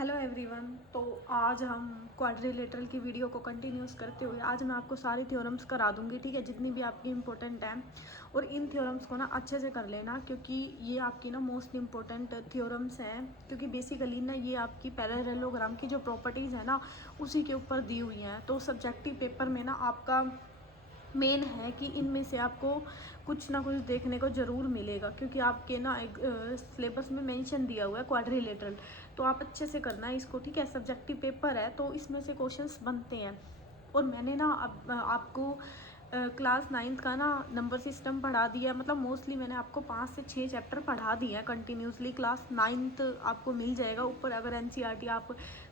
Hello everyone. तो आज हम क्वाड्रिलेटरल की वीडियो को कंटिन्यूस करते हुए आज मैं आपको सारी थ्योरम्स करा दूंगी, ठीक है, जितनी भी आपकी इंपॉर्टेंट हैं। और इन थ्योरम्स को ना अच्छे से कर लेना, क्योंकि ये आपकी ना मोस्ट इंपॉर्टेंट थ्योरम्स हैं। क्योंकि बेसिकली ना ये आपकी पैरेललोग्राम की जो प्रॉपर्टीज़ है ना उसी के ऊपर दी हुई हैं। तो सब्जेक्टिव पेपर में ना आपका मेन है कि इनमें से आपको कुछ ना कुछ देखने को ज़रूर मिलेगा, क्योंकि आपके ना एक सिलेबस में मेंशन दिया हुआ है क्वाड्रिलेटरल। तो आप अच्छे से करना है इसको, ठीक है। सब्जेक्टिव पेपर है तो इसमें से क्वेश्चंस बनते हैं। और मैंने ना अब आपको क्लास 9th का ना नंबर सिस्टम पढ़ा दिया, मतलब मोस्टली मैंने आपको 5 से 6 चैप्टर पढ़ा दिए हैं कंटिन्यूसली। क्लास 9th आपको मिल जाएगा ऊपर, अगर एनसीईआरटी आप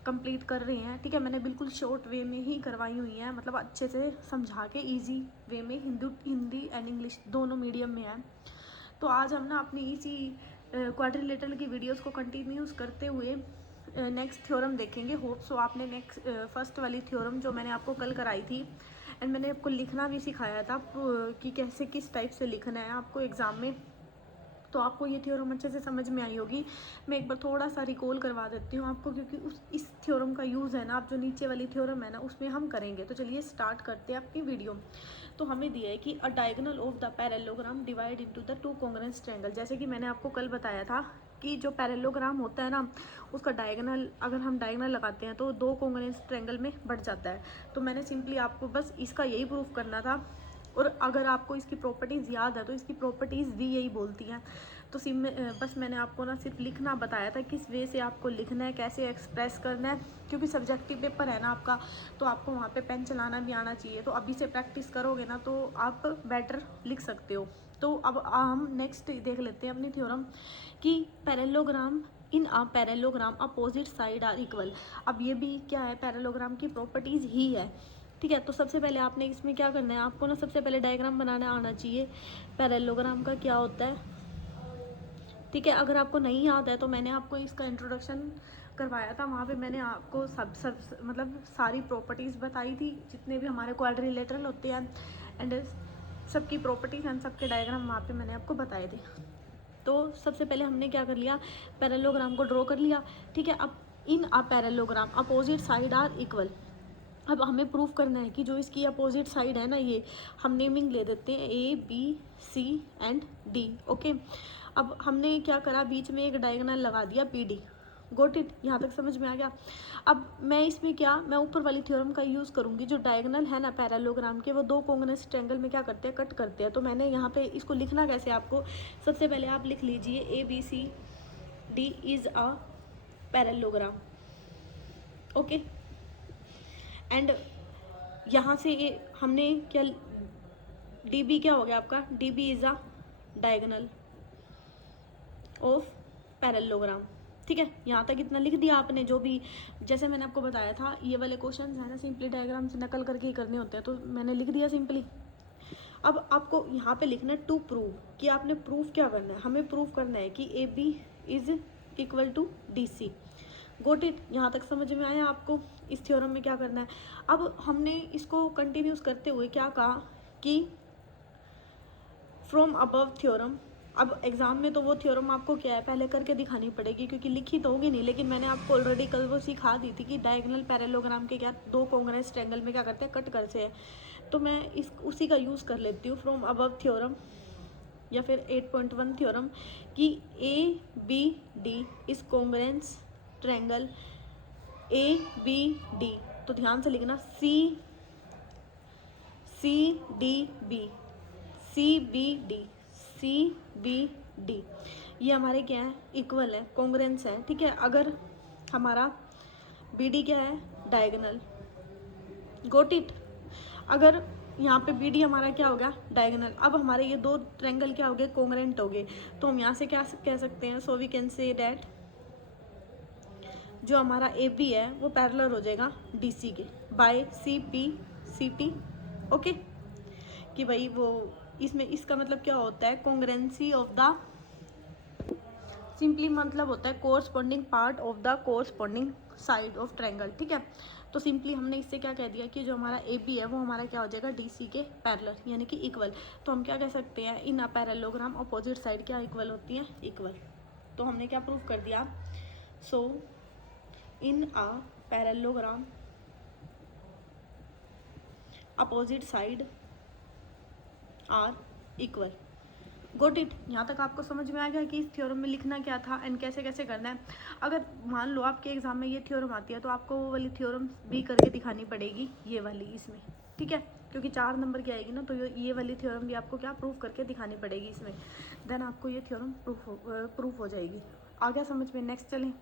कंप्लीट कर रहे हैं, ठीक है। मैंने बिल्कुल शॉर्ट वे में ही करवाई हुई हैं, मतलब अच्छे से समझा के इजी वे में, हिंदी एंड इंग्लिश दोनों मीडियम में है। तो आज हम ना अपनी इसी क्वाड्रिलेटरल की वीडियोस को कंटिन्यूस करते हुए नेक्स्ट थ्योरम देखेंगे। होप सो आपने नेक्स्ट फर्स्ट वाली थ्योरम जो मैंने आपको कल कराई थी एंड मैंने आपको लिखना भी सिखाया था कि कैसे किस टाइप से लिखना है आपको एग्ज़ाम में, तो आपको ये थ्योरम अच्छे से समझ में आई होगी। मैं एक बार थोड़ा सा रिकॉल करवा देती हूँ आपको, क्योंकि इस थ्योरम का यूज़ है ना, आप जो नीचे वाली थ्योरम है ना उसमें हम करेंगे। तो चलिए स्टार्ट करते हैं अपनी वीडियो। तो हमें दिया है कि अ diagonal of the parallelogram divide into the two congruent triangle. जैसे कि मैंने आपको कल बताया था कि जो पैरेललोग्राम होता है ना उसका डायगोनल, अगर हम डायगोनल लगाते हैं तो दो कॉन्ग्रुएंट ट्रायंगल में बढ़ जाता है। तो मैंने सिंपली आपको बस इसका यही प्रूफ करना था। और अगर आपको इसकी प्रॉपर्टीज़ याद है तो इसकी प्रॉपर्टीज़ भी यही बोलती हैं। तो बस मैंने आपको ना सिर्फ लिखना बताया था किस वे से आपको लिखना है, कैसे एक्सप्रेस करना है। क्योंकि सब्जेक्टिव पेपर है ना आपका, तो आपको वहाँ पे पेन चलाना भी आना चाहिए। तो अभी से प्रैक्टिस करोगे ना तो आप बेटर लिख सकते हो। तो अब हम नेक्स्ट देख लेते हैं अपनी थ्योरम कि parallelogram in a parallelogram opposite side are equal. अब ये भी क्या है, पैरेललोग्राम की प्रॉपर्टीज़ ही है, ठीक है। तो सबसे पहले आपने इसमें क्या करना है, आपको ना सबसे पहले डायग्राम बनाना आना चाहिए पैरेललोग्राम का क्या होता है, ठीक है। अगर आपको नहीं याद है तो मैंने आपको इसका इंट्रोडक्शन करवाया था, वहाँ पे मैंने आपको सब मतलब सारी प्रॉपर्टीज़ बताई थी जितने भी हमारे क्वाड्रिलेटरल होते हैं एंड सबकी प्रॉपर्टीज़ एंड सबके डायग्राम वहाँ पे मैंने आपको बताए थे। तो सबसे पहले हमने क्या कर लिया, पैरेललोग्राम को ड्रॉ कर लिया, ठीक है। अब in a parallelogram opposite side are equal. अब हमें प्रूफ करना है कि जो इसकी अपोजिट साइड है ना, ये हम नेमिंग ले देते हैं A B C and D, okay. अब हमने क्या करा, बीच में एक डायगोनल लगा दिया पी डी। गोट इट, यहाँ तक समझ में आ गया। अब मैं इसमें क्या, मैं ऊपर वाली थ्योरम का यूज़ करूँगी। जो डायगोनल है ना पैरेललोग्राम के, वो दो कॉन्ग्रुएंट ट्रायंगल में क्या करते हैं, कट करते हैं। तो मैंने यहाँ पे इसको लिखना कैसे, आपको सबसे पहले आप लिख लीजिए A B C D is a parallelogram, okay. And यहाँ से ये हमने क्या, डी बी क्या हो गया आपका, D B is a diagonal of parallelogram, ठीक है। यहाँ तक इतना लिख दिया आपने। जो भी जैसे मैंने आपको बताया था ये वाले क्वेश्चन है ना सिंपली डायग्राम से नकल करके ही करने होते हैं, तो मैंने लिख दिया सिंपली। अब आपको यहाँ पे लिखना है टू प्रूव, कि आपने प्रूफ क्या करना है, हमें प्रूफ करना है कि A B is equal to D C. Got it, यहाँ तक समझ में आया आपको इस थ्योरम में क्या करना है। अब हमने इसको कंटिन्यूस करते हुए क्या कहा कि फ्रॉम अबव थ्योरम। अब एग्जाम में तो वो थ्योरम आपको क्या है पहले करके दिखानी पड़ेगी, क्योंकि लिखी तो होगी नहीं, लेकिन मैंने आपको ऑलरेडी कल वो सिखा दी थी कि डायगोनल पैरेललोग्राम के क्या दो कॉन्ग्रुएंट ट्रायंगल में क्या करते हैं, कट करते हैं। तो मैं इस उसी का यूज़ कर लेती हूँ, फ्रॉम अबव थ्योरम या फिर 8.1 थ्योरम, कि A B D is congruent triangle A B D. तो ध्यान से लिखना C C D B, C B D, C B D, ये हमारे क्या है, इक्वल है, कॉन्ग्रुएंस है, ठीक है। अगर हमारा बी डी क्या है, डायगोनल। Got it. अगर यहाँ पे बी डी हमारा क्या हो गया, डायगोनल। अब हमारे ये दो ट्रायंगल क्या हो गए, कॉन्ग्रुएंट हो गए। तो हम यहाँ से क्या कह सकते हैं, so we can say that जो हमारा ए बी है वो पैरेलल हो जाएगा डी सी के by C P C T, okay. कि भाई वो इसमें इसका मतलब क्या होता है, कॉन्ग्रुएंसी ऑफ द, सिंपली मतलब होता है corresponding part of the corresponding side of triangle, ठीक है। तो सिंपली हमने इससे क्या कह दिया कि जो हमारा ए बी है वो हमारा क्या हो जाएगा, डी सी के पैरेलल यानी कि इक्वल। तो हम क्या कह सकते हैं, in a parallelogram opposite side क्या इक्वल होती है, इक्वल। तो हमने क्या प्रूव कर दिया, so in a parallelogram opposite side are equal. Got it. यहाँ तक आपको समझ में आ गया कि इस थ्योरम में लिखना क्या था एंड कैसे कैसे करना है। अगर मान लो आपके एग्जाम में ये थ्योरम आती है तो आपको वो वाली थ्योरम भी करके दिखानी पड़ेगी, ये वाली इसमें, ठीक है, क्योंकि 4 नंबर की आएगी ना, तो ये वाली थ्योरम भी आपको क्या प्रूफ करके दिखानी पड़ेगी इसमें, देन आपको ये थ्योरम प्रूफ हो जाएगी। आ गया समझ में? नेक्स्ट चलें।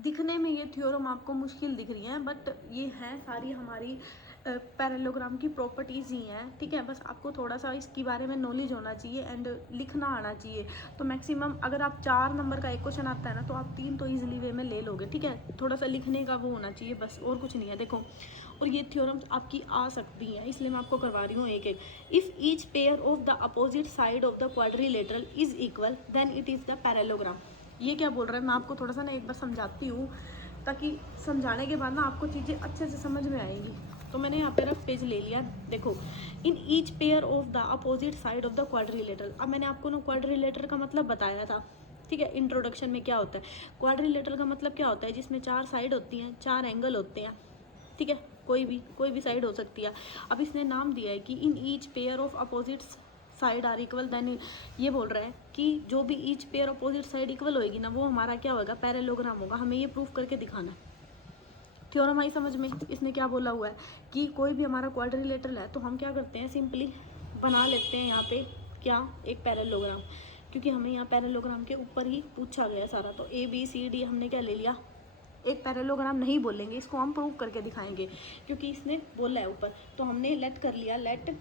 दिखने में ये थ्योरम आपको मुश्किल दिख रही हैं, बट ये हैं सारी हमारी पैरेललोग्राम की प्रॉपर्टीज़ ही हैं, ठीक है। बस आपको थोड़ा सा इसके बारे में नॉलेज होना चाहिए एंड लिखना आना चाहिए। तो मैक्सिमम अगर आप 4 नंबर का एक क्वेश्चन आता है ना, तो आप 3 तो ईजिली वे में ले लोगे, ठीक है। थोड़ा सा लिखने का वो होना चाहिए, बस और कुछ नहीं है। देखो, और ये थ्योरम्स आपकी आ सकती हैं, इसलिए मैं आपको करवा रही हूँ एक एक। If each pair of the opposite side of the quadrilateral is equal then it is the parallelogram. ये क्या बोल रहा है, मैं आपको थोड़ा सा ना एक बार समझाती हूँ, ताकि समझाने के बाद ना आपको चीज़ें अच्छे से समझ में आएंगी। तो मैंने यहाँ पे रफ पेज ले लिया। देखो, इन each pair of the opposite side of the quadrilateral. अब मैंने आपको ना क्वाड्रिलेटर का मतलब बताया था, ठीक है, इंट्रोडक्शन में क्या होता है। क्वाड्रिलेटर का मतलब क्या होता है, जिसमें 4 साइड होती हैं, 4 एंगल होते हैं, ठीक है, कोई भी साइड हो सकती है। अब इसने नाम दिया है कि in each pair of opposites side are equal, then ये बोल रहा है कि जो भी each pair opposite side equal होएगी ना, वो हमारा क्या होगा, पैरेललोग्राम होगा। हमें ये प्रूफ करके दिखाना है। थ्योरम आई समझ में? इसने क्या बोला हुआ है कि कोई भी हमारा क्वाड्रिलेटरल है तो हम क्या करते हैं, सिंपली बना लेते हैं यहाँ पे क्या, एक पैरेललोग्राम, क्योंकि हमें यहाँ पैरेललोग्राम के ऊपर ही पूछा गया सारा। तो ABCD हमने क्या ले लिया, एक पैरेललोग्राम नहीं बोलेंगे, इसको हम प्रूव करके दिखाएंगे, क्योंकि इसने बोला है ऊपर। तो हमने लेट कर लिया, let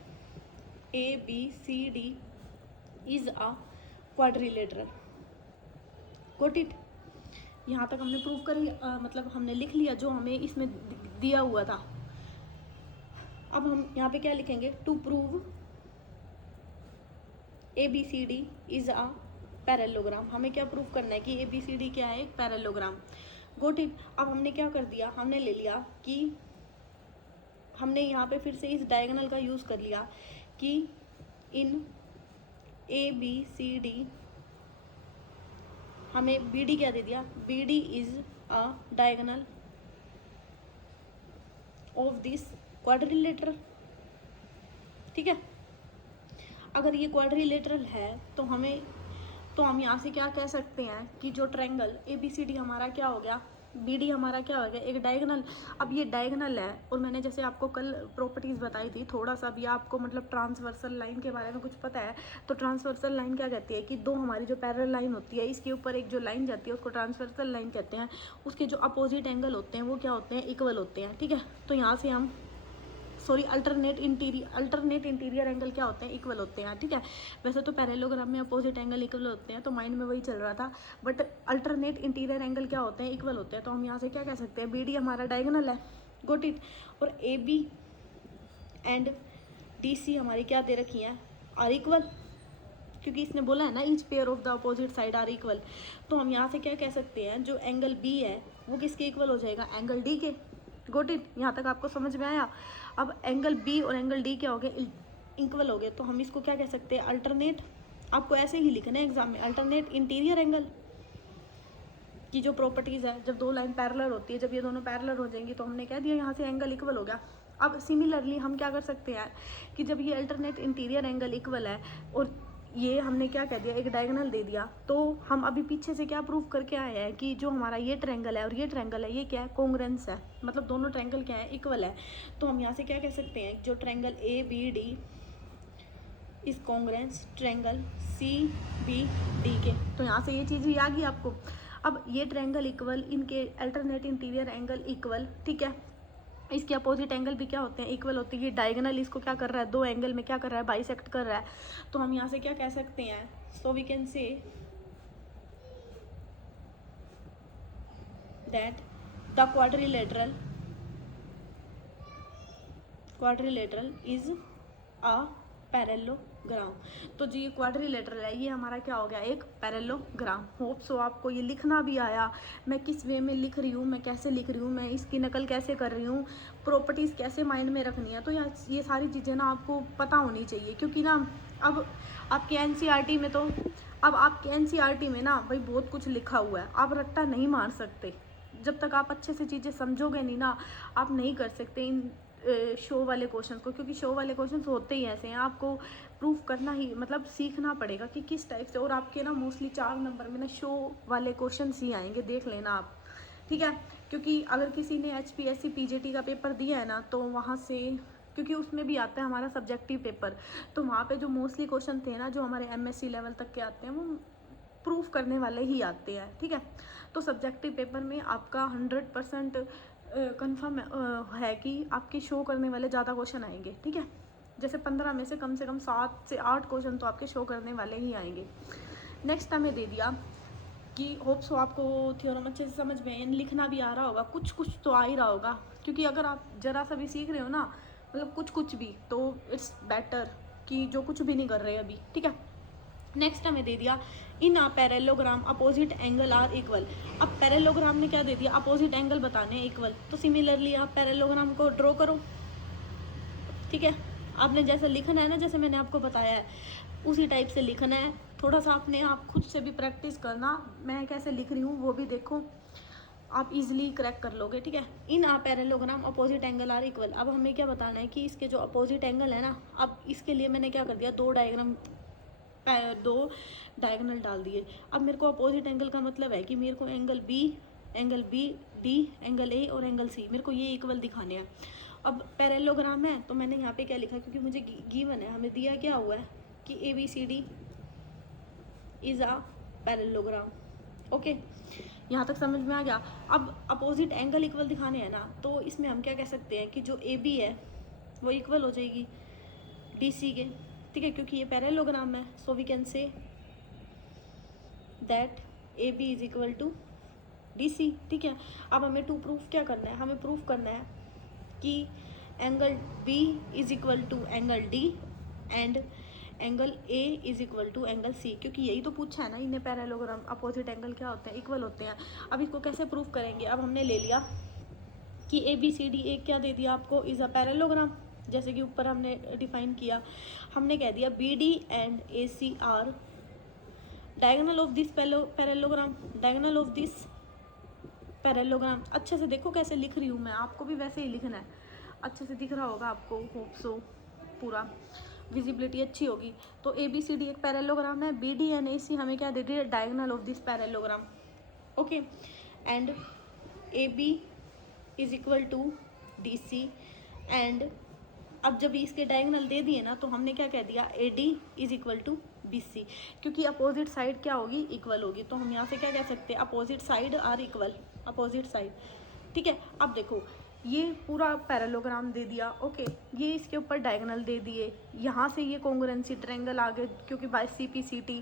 ABCD is a quadrilateral. Got it? यहाँ तक हमने प्रूव कर लिया, मतलब हमने लिख लिया जो हमें इसमें दिया हुआ था। अब हम यहाँ पे क्या लिखेंगे, to prove ABCD is a parallelogram. हमें क्या प्रूव करना है कि ABCD क्या है, एक पैरेललोग्राम। Got it? अब हमने क्या कर दिया, हमने ले लिया कि हमने यहाँ पे फिर से इस डायगोनल का यूज़ कर लिया कि इन ABCD, हमें BD क्या दे दिया, BD is a diagonal of this quadrilateral, ठीक है। अगर ये क्वाड्रिलेटरल है तो हम यहाँ से क्या कह सकते हैं कि जो ट्रायंगल ABCD हमारा क्या हो गया, BD हमारा क्या हो गया, एक डायगोनल। अब ये डायगोनल है, और मैंने जैसे आपको कल प्रॉपर्टीज़ बताई थी, थोड़ा सा भी आपको मतलब ट्रांसवर्सल लाइन के बारे में कुछ पता है तो ट्रांसवर्सल लाइन क्या कहती है कि दो हमारी जो पैरेलल लाइन होती है, इसके ऊपर एक जो लाइन जाती है उसको ट्रांसवर्सल लाइन कहते हैं। उसके जो अपोजिट एंगल होते हैं वो क्या होते हैं, इक्वल होते हैं, ठीक है। तो यहाँ से हम अल्टरनेट इंटीरियर एंगल क्या होते हैं, इक्वल होते हैं, ठीक है। वैसे तो पैरेललोग्राम में अपोजिट एंगल इक्वल होते हैं, तो माइंड में वही चल रहा था, बट अल्टरनेट इंटीरियर एंगल क्या होते हैं, इक्वल होते हैं। तो हम यहाँ से क्या कह सकते हैं, BD हमारा डायगोनल है, गॉट इट। और AB एंड DC हमारी क्या दे रखी है, आर इक्वल, क्योंकि इसने बोला है ना each pair of the opposite side are equal. तो हम यहाँ से क्या कह सकते हैं, जो एंगल B है वो किसके इक्वल हो जाएगा, एंगल D के। Got it? यहाँ तक आपको समझ में आया? अब एंगल B और एंगल D क्या हो गए, इक्वल हो गए। तो हम इसको क्या कह सकते हैं, अल्टरनेट, आपको ऐसे ही लिखना है एग्जाम में, अल्टरनेट इंटीरियर एंगल की जो प्रॉपर्टीज़ है, जब दो लाइन पैरेलल होती है, जब ये दोनों पैरेलल हो जाएंगी तो हमने कह दिया यहाँ से एंगल इक्वल हो गया। अब सिमिलरली हम क्या कर सकते हैं कि जब ये अल्टरनेट इंटीरियर एंगल इक्वल है और ये हमने क्या कह दिया, एक डायगोनल दे दिया, तो हम अभी पीछे से क्या प्रूव करके आए हैं कि जो हमारा ये ट्रायंगल है और ये ट्रायंगल है, ये क्या है, कोंग्रेंस है, मतलब दोनों ट्रायंगल क्या है, इक्वल है। तो हम यहाँ से क्या कह सकते हैं, जो ट्रायंगल ABD इस कोंग्रेंस ट्रायंगल CBD के। तो यहाँ से ये चीज़ भी आ गई आपको। अब ये ट्रायंगल इक्वल, इनके अल्टरनेट इंटीरियर एंगल इक्वल, ठीक है, इसके अपोजिट एंगल भी क्या होते हैं, इक्वल होते हैं। ये डायगोनल इसको क्या कर रहा है, दो एंगल में क्या कर रहा है, बाइसेक्ट कर रहा है। तो हम यहाँ से क्या कह सकते हैं, so we can say that the quadrilateral is a parallelogram. तो जो ये क्वाड्रिलेटरल है, ये हमारा क्या हो गया, एक पैरेललोग्राम। होप सो आपको ये लिखना भी आया, मैं किस वे में लिख रही हूँ, मैं कैसे लिख रही हूँ, मैं इसकी नकल कैसे कर रही हूँ, प्रॉपर्टीज़ कैसे माइंड में रखनी है। तो ये सारी चीज़ें ना आपको पता होनी चाहिए, क्योंकि ना अब आपके NCERT में तो, अब आपके NCERT में ना भाई बहुत कुछ लिखा हुआ है, आप रट्टा नहीं मार सकते। जब तक आप अच्छे से चीज़ें समझोगे नहीं ना, आप नहीं कर सकते इन शो वाले क्वेश्चन को, क्योंकि शो वाले क्वेश्चन होते ही ऐसे हैं, आपको प्रूफ करना ही मतलब सीखना पड़ेगा कि किस टाइप से। और आपके ना मोस्टली 4 नंबर में ना शो वाले क्वेश्चन ही आएंगे, देख लेना आप, ठीक है। क्योंकि अगर किसी ने HPSC PGT का पेपर दिया है ना, तो वहाँ से, क्योंकि उसमें भी आता है हमारा सब्जेक्टिव पेपर, तो वहाँ पे जो मोस्टली क्वेश्चन थे ना, जो हमारे MSc लेवल तक के आते हैं, वो प्रूफ करने वाले ही आते हैं, ठीक है। तो सब्जेक्टिव पेपर में आपका 100% कन्फर्म है कि आपके शो करने वाले ज़्यादा क्वेश्चन आएंगे, ठीक है। जैसे 15 में से कम 7 से 8 क्वेश्चन तो आपके शो करने वाले ही आएंगे। नेक्स्ट हमें दे दिया कि होप सो आपको थ्योरम अच्छे से समझ में, लिखना भी आ रहा होगा, कुछ कुछ तो आ ही रहा होगा, क्योंकि अगर आप जरा सा भी सीख रहे हो ना, मतलब कुछ कुछ भी, तो इट्स बेटर कि जो कुछ भी नहीं कर रहे अभी, ठीक है। नेक्स्ट हमें दे दिया in a parallelogram opposite angle are equal. अब पैरेललोग्राम ने क्या दे दिया, अपोजिट एंगल बताने इक्वल, तो सिमिलरली आप पैरेललोग्राम को ड्रॉ करो, ठीक है। आपने जैसे लिखना है ना, जैसे मैंने आपको बताया है उसी टाइप से लिखना है। थोड़ा सा आपने आप खुद से भी प्रैक्टिस करना, मैं कैसे लिख रही हूँ वो भी देखो, आप इजीली क्रैक कर लोगे, ठीक है। In a parallelogram opposite angle are equal. अब हमें क्या बताना है कि इसके जो अपोजिट एंगल है ना, अब इसके लिए मैंने क्या कर दिया, दो डायगोनल डाल दिए। अब मेरे को अपोजिट एंगल का मतलब है कि मेरे को angle B D, angle A और एंगल सी, मेरे को ये इक्वल दिखाने हैं। अब पैरेललोग्राम है तो मैंने यहाँ पे क्या लिखा, क्योंकि मुझे गिवन है, हमें दिया क्या हुआ है कि ABCD is a parallelogram, okay. यहाँ तक समझ में आ गया। अब अपोजिट एंगल इक्वल दिखाने हैं ना, तो इसमें हम क्या कह सकते हैं कि जो AB है वो इक्वल हो जाएगी DC के, ठीक है, क्योंकि ये पैरेललोग्राम है। So we can say that AB is equal to DC, ठीक है। अब हमें प्रूफ क्या करना है, हमें प्रूफ करना है कि angle B is equal to angle D and angle A is equal to angle C, क्योंकि यही तो पूछा है ना इन्हें, पैरेललोग्राम अपोजिट एंगल क्या होते हैं, इक्वल होते हैं। अब इसको कैसे प्रूफ करेंगे, अब हमने ले लिया कि ABCD एक क्या दे दिया आपको, इज अ पैरेललोग्राम, जैसे कि ऊपर हमने डिफाइन किया। हमने कह दिया BD and AC are diagonal of this parallelogram, diagonal of this parallelogram. अच्छे से देखो कैसे लिख रही हूँ मैं, आपको भी वैसे ही लिखना है, अच्छे से दिख रहा होगा आपको, होप सो पूरा विजिबिलिटी अच्छी होगी। तो ABCD एक पैरेललोग्राम है, BD एंड AC हमें क्या दे दिया, diagonal of this parallelogram, okay. And AB is equal to DC and, अब जब इसके डायगोनल दे दिए ना, तो हमने क्या कह दिया, AD is equal to BC, क्योंकि अपोजिट साइड क्या होगी, इक्वल होगी। तो हम यहाँ से क्या कह सकते हैं, opposite side are equal, opposite side, ठीक है। अब देखो ये पूरा पैरेललोग्राम दे दिया, ओके, ये इसके ऊपर डायगोनल दे दिए, यहाँ से ये कॉन्ग्रुएंसी ट्रायंगल आ गए, क्योंकि बाय CPCT,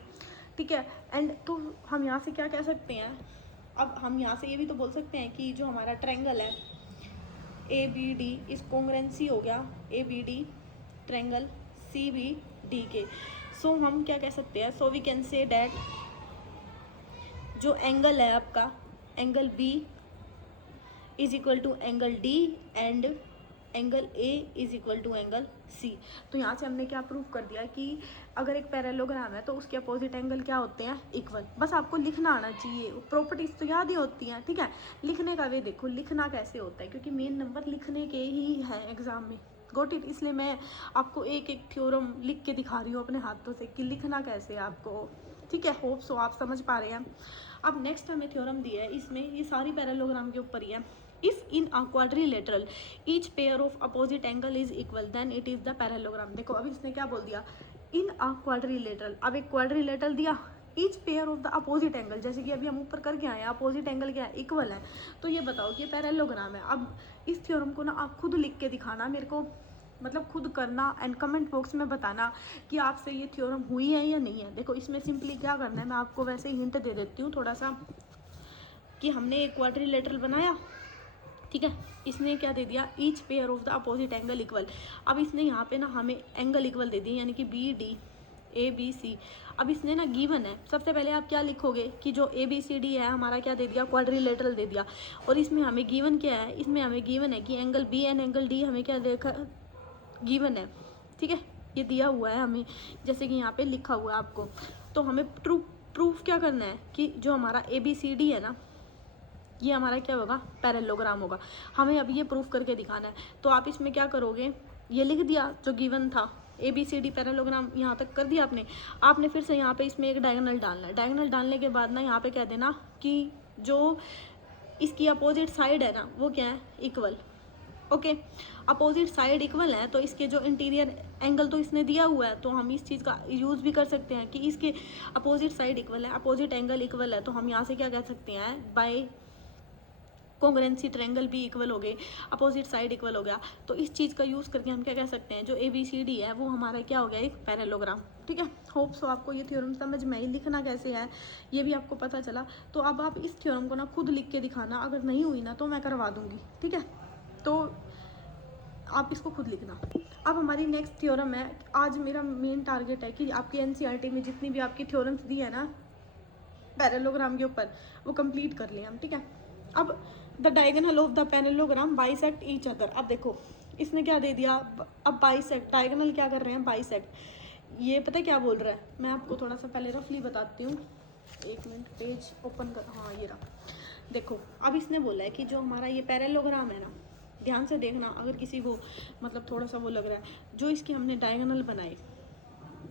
ठीक है। एंड तो हम यहाँ से क्या कह सकते हैं, अब हम यहाँ से ये भी तो बोल सकते हैं कि जो हमारा ट्रायंगल है ABD इस कॉन्ग्रुएंसी हो गया ABD ट्रायंगल CBD के। सो हम क्या कह सकते हैं, so we can say that जो एंगल है आपका, angle B is equal to angle D and angle A is equal to angle C। तो यहाँ से हमने क्या प्रूफ कर दिया कि अगर एक पैरेललोग्राम है तो उसके अपोजिट एंगल क्या होते हैं, इक्वल। बस आपको लिखना आना चाहिए, प्रॉपर्टीज तो याद ही होती हैं, ठीक है। लिखने का वे देखो, लिखना कैसे होता है, क्योंकि मेन नंबर लिखने के ही है एग्जाम में, गोट इट। इसलिए मैं आपको एक एक थ्योरम लिख के दिखा रही हूँ अपने हाथों से कि लिखना कैसे है आपको, ठीक है। होप सो आप समझ पा रहे हैं। अब नेक्स्ट हमें थ्योरम दिया है, इसमें ये सारी पैरेललोग्राम के ऊपर ही है। If in a quadrilateral each pair of opposite angle is equal then it is the parallelogram. देखो अब इसने क्या बोल दिया, इन अ क्वाड्रिलेटरल, अब एक क्वाड्रिलेटरल दिया, each pair of the opposite angle, जैसे कि अभी हम ऊपर करके आए हैं, अपोजिट एंगल क्या है, इक्वल है। तो ये बताओ कि ये पैरेललोग्राम है। अब इस थ्योरम को ना आप खुद लिख के दिखाना मेरे को, मतलब खुद करना एंड कमेंट बॉक्स में बताना कि आपसे ये थ्योरम हुई है या नहीं है। देखो इसमें सिंपली क्या करना है, मैं आपको वैसे ही हिंट दे देती हूँ थोड़ा सा, कि हमने एक क्वाड्रिलेटरल बनाया, ठीक है। इसने क्या दे दिया, each pair of the opposite angle equal. अब इसने यहाँ पे ना हमें एंगल इक्वल दे दिए, यानी कि BD ABC। अब इसने ना गिवन है, सबसे पहले आप क्या लिखोगे कि जो ABCD है हमारा क्या दे दिया, क्वाड्रिलेटरल दे दिया, और इसमें हमें गिवन क्या है, इसमें हमें गिवन है कि angle B and angle D हमें क्या देखा, गिवन है, ठीक है। ये दिया हुआ है हमें, जैसे कि यहाँ पे लिखा हुआ है आपको। तो हमें प्रूफ क्या करना है कि जो हमारा ABCD है ना, ये हमारा क्या होगा, पैरेललोग्राम होगा। हमें अब ये प्रूफ करके दिखाना है। तो आप इसमें क्या करोगे, ये लिख दिया जो गिवन था, ABCD पैरेललोग्राम यहाँ तक कर दिया आपने फिर से यहाँ पे इसमें एक डायगोनल डालना है। डायगोनल डालने के बाद ना यहाँ पे कह देना कि जो इसकी अपोजिट साइड है ना वो क्या है, equal. Okay, opposite side equal है तो इसके जो इंटीरियर एंगल तो इसने दिया हुआ है, तो हम इस चीज़ का यूज़ भी कर सकते हैं कि इसके अपोजिट साइड इक्वल है, अपोजिट एंगल इक्वल है, तो हम यहाँ से क्या कह सकते हैं, बाय कॉन्ग्रुएंसी ट्रायंगल भी इक्वल हो गए, अपोजिट साइड इक्वल हो गया। तो इस चीज़ का यूज़ करके हम क्या कह सकते हैं, जो ABCD है वो हमारा क्या हो गया, एक पैरेललोग्राम। ठीक है, होप सो आपको ये थ्योरम समझ में आई, लिखना कैसे है ये भी आपको पता चला। तो अब आप इस थ्योरम को ना खुद लिख के दिखाना, अगर नहीं हुई ना तो मैं करवा दूँगी। ठीक है, तो आप इसको खुद लिखना। अब हमारी नेक्स्ट थ्योरम है, आज मेरा मेन टारगेट है कि आपकी NCERT में जितनी भी आपकी थ्योरम्स दी है ना पैरेललोग्राम के ऊपर, वो कंप्लीट कर लें हम। ठीक है, अब the diagonal of the parallelogram bisect each other. अब देखो इसने क्या दे दिया, अब बाइसेक्ट, डायगोनल क्या कर रहे हैं, बाइसेक्ट। ये पता है क्या बोल रहा है, मैं आपको थोड़ा सा पहले रफली बताती हूँ। एक मिनट, पेज ओपन कर, हाँ ये रहा। देखो अब इसने बोला है कि जो हमारा ये पैरेललोग्राम है ना, ध्यान से देखना, अगर किसी को मतलब थोड़ा सा वो लग रहा है, जो इसकी हमने डायगोनल बनाए,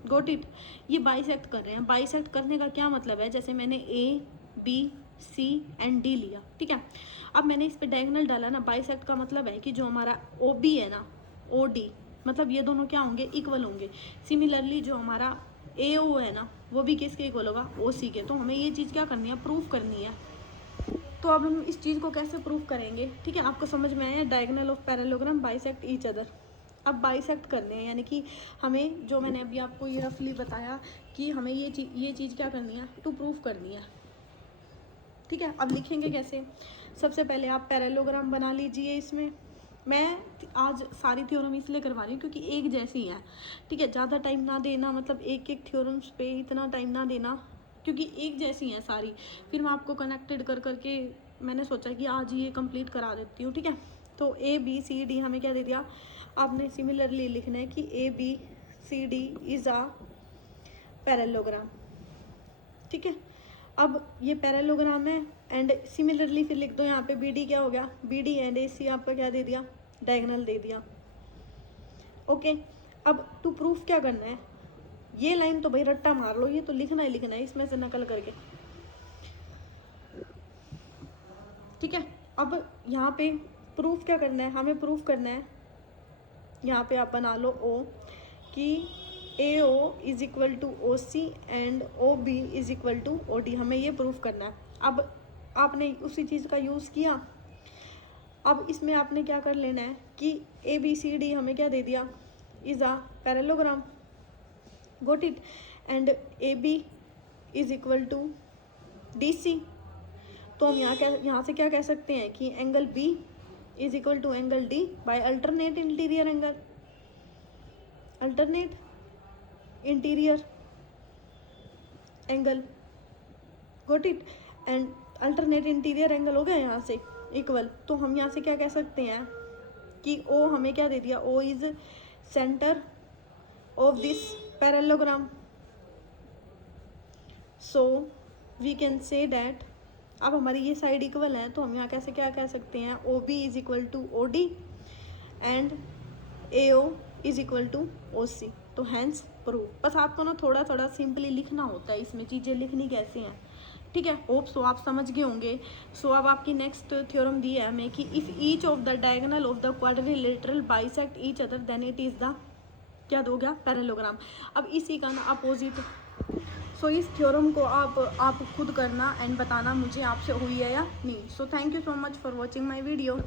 गोट इट, ये बाइसेक्ट कर रहे हैं। बाइसेक्ट करने का क्या मतलब है, जैसे मैंने ABC एंड D लिया। ठीक है, अब मैंने इस पे डायगोनल डाला ना, बाइसेक्ट का मतलब है कि जो हमारा OB है ना, OD, मतलब ये दोनों क्या होंगे, इक्वल होंगे। सिमिलरली जो हमारा AO है ना, वो भी किसके इक्वल होगा, OC के। तो हमें ये चीज़ क्या करनी है, प्रूफ करनी है। तो अब हम इस चीज़ को कैसे प्रूफ करेंगे, ठीक है, आपको समझ में आया, diagonal of parallelogram bisect each other. अब बाइसेक्ट करने हैं, यानी कि हमें, जो मैंने अभी आपको ये रफली बताया कि हमें ये चीज़ क्या करनी है, टू प्रूफ करनी है। ठीक है, अब लिखेंगे कैसे, सबसे पहले आप पैरेललोग्राम बना लीजिए। इसमें मैं आज सारी थ्योरम इसलिए करवा रही हूँ क्योंकि एक जैसी हैं। ठीक है, ज़्यादा टाइम ना देना, मतलब एक एक थ्योरम्स पे इतना टाइम ना देना, क्योंकि एक जैसी हैं सारी, फिर मैं आपको कनेक्टेड कर करके मैंने सोचा कि आज ये कंप्लीट करा देती हूँ। ठीक है, तो ABCD हमें क्या दे दिया, आपने सिमिलरली लिखना है कि ABCD इज़ आ पैरेललोग्राम। ठीक है, अब ये पैरेललोग्राम है एंड सिमिलरली फिर लिख दो यहाँ पे BD क्या हो गया, BD एंड AC आपका क्या दे दिया, डायगोनल दे दिया। ओके, अब टू प्रूफ क्या करना है, ये लाइन तो भाई रट्टा मार लो, ये तो लिखना ही लिखना है इसमें से नकल करके। ठीक है, अब यहाँ पे प्रूफ क्या करना है, हमें प्रूफ करना है, यहाँ पे आप बना लो O कि AO is equal to OC and OB is equal to OD, हमें ये प्रूफ करना है। अब आपने उसी चीज़ का यूज़ किया, अब इसमें आपने क्या कर लेना है कि ABCD हमें क्या दे दिया, is a parallelogram, got it, and AB is equal to DC। तो हम यहाँ से क्या कह सकते हैं कि angle B is equal to angle D by alternate interior angle, alternate interior angle, got it, and alternate interior angle हो गया यहाँ से इक्वल। तो हम यहाँ से क्या कह सकते हैं कि O हमें क्या दे दिया, O is centre of this parallelogram, so we can say that, अब हमारी ये साइड इक्वल है तो हम यहाँ कैसे क्या कह सकते हैं, OB is equal to OD and AO is equal to OC। तो हैंस प्रूफ। बस आपको ना थोड़ा थोड़ा सिंपली लिखना होता है, इसमें चीज़ें लिखनी कैसे हैं। ठीक है, होप सो आप समझ गए होंगे। सो अब आपकी नेक्स्ट थ्योरम दी है हमें कि if each of the diagonal of the quadrilateral bisect each other than it is the, क्या हो गया, पैरेललोग्राम। अब इसी का ना अपोजिट। सो इस थ्योरम को आप खुद करना एंड बताना मुझे आपसे हुई है या नहीं। So thank you so much for watching my video.